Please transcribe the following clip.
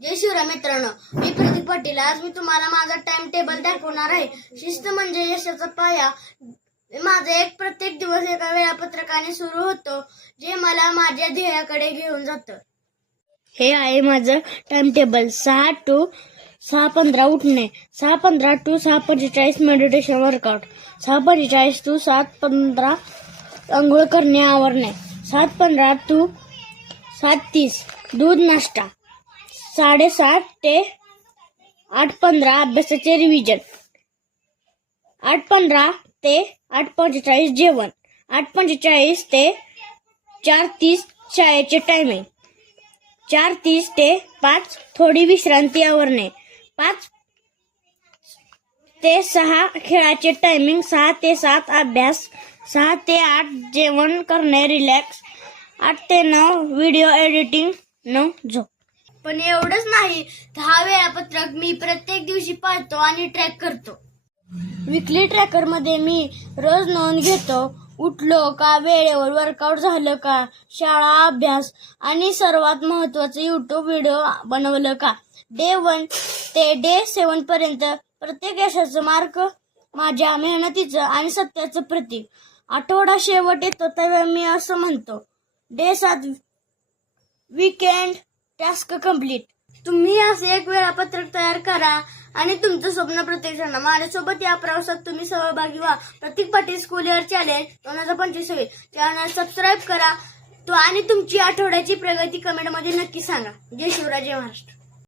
जय शिवराय मित्रांनो मी प्रदीप पाटील. आज मी तुम्हाला माझा टाइम टेबल दाखवणार आहे. शिस्त म्हणजे यशाचा पाया. माझा एक प्रत्येक दिवस एका वेळापत्रकाने सुरू होतो जे मला माझ्या ध्येयाकडे घेऊन जातं. हे आहे माझं टाइम टेबल सहा टू सहा पंधरा उठणे. सहा पंधरा टू सहा पंचेचाळीस मेडिटेशन वर्कआउट सहा पंचेचाळीस टू सात पंधरा आंघोळ करणे आवरणे. सात पंधरा टू सात तीस. दूध नाश्ता. साडेसात ते आठ पंधरा अभ्यासाचे रिव्हिजन आठ पंधरा ते आठ पंचेचाळीस जेवण. आठ पंचेचाळीस ते चार तीस शाळेचे टायमिंग चार तीस ते पाच थोडी विश्रांती आवरणे. पाच ते सहा खेळाचे टायमिंग सहा ते सात अभ्यास. सहा ते आठ जेवण करणे रिलॅक्स आठ ते नऊ व्हिडिओ एडिटिंग नऊ झोप. पण एवढंच नाही हा वेळापत्रक मी प्रत्येक दिवशी पाळतो आणि ट्रॅक करतो. विकली ट्रॅकरमध्ये मी रोज नोंद घेतो उठलो का वेळेवर वर्कआउट झालं का शाळा अभ्यास आणि सर्वात महत्वाचं युट्यूब व्हिडिओ बनवलं का? डे वन ते डे सेवन पर्यंत प्रत्येक यशाचं मार्क माझ्या मेहनतीचं आणि सत्याचं प्रतीक. आठवडा शेवट येतो तेव्हा मी असं म्हणतो डे सात वीकेंड टास्क कंप्लीट. तुम्ही असे एक वेळापत्रक तयार करा आणि तुमचं स्वप्न प्रत्यक्षानं माझ्यासोबत या प्रवासात तुम्ही सहभागी व्हा. Pratik Patil school year challenge दोन हजार पंचवीस चॅनल सबस्क्राईब करा. तो आणि तुमची आठवड्याची प्रगती कमेंटमध्ये नक्की सांगा. जय शिवराज जय महाराष्ट्र.